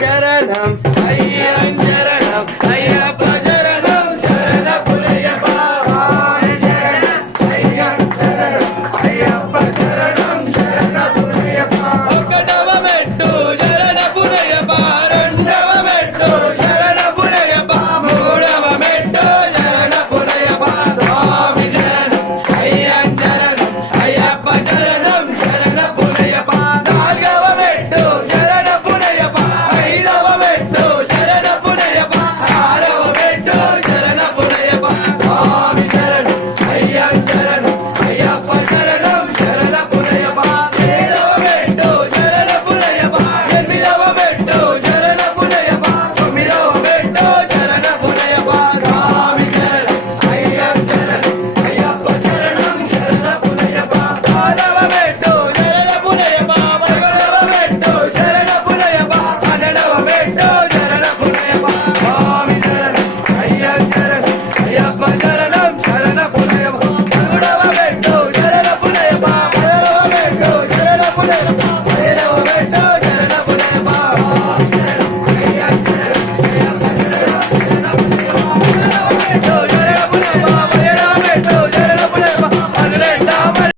శరణం అయ్యం శరణం అయ్యప్ప శరణం శరణ పురయ్యప్ప అయ్యం శరణం అయ్యప్ప శరణం శరణ పురయ్యప్ప ఒకటవ మెట్టు శరణ పురయ్యప్ప రెండవ మెట్టు శరణ పురయ్యప్ప మూడవ మెట్టు శరణ పురయ్యప్ప స్వామి శరణం అయ్యం శరణం అయ్యప్ప శరణం శరణ పురయ్యప్ప నాలుగవ మెట్టు శరణ పురయ్యప్ప ఐదవ మెట్టు శరణ పురయ్యప్ప ఆరవ మెట్టు శరణ పురయ్యప్ప స్వామి శరణం అయ్యం శరణం అయ్యప్ప శరణం శరణ పురయ్యప్ప ఏడవ మెట్టు శరణ పురయ్యప్ప ఎనిమిదవ మెట్టు శరణ పురయ్యప్ప తొమ్మిదవ మెట్టు శరణ పురయ్యప్ప స్వామి శరణం అయ్యం శరణం అయ్యప్ప శరణం శరణ పురయ్యప్ప పదవ మెట్టు శరణ పురయ్యప్ప పదకొండవ మెట్టు శరణ పురయ్యప్ప పన్నెండవ మెట్టు శరణ పురయ్యప్ప స్వామి శరణం అయ్యం శరణం అయ్యప్ప శరణం శరణ పురయ్యప్ప పదమూడవ మెట్టు శరణ పురయ్యప్ప పదహారవ మెట్టు శరణ పురయ్యప్ప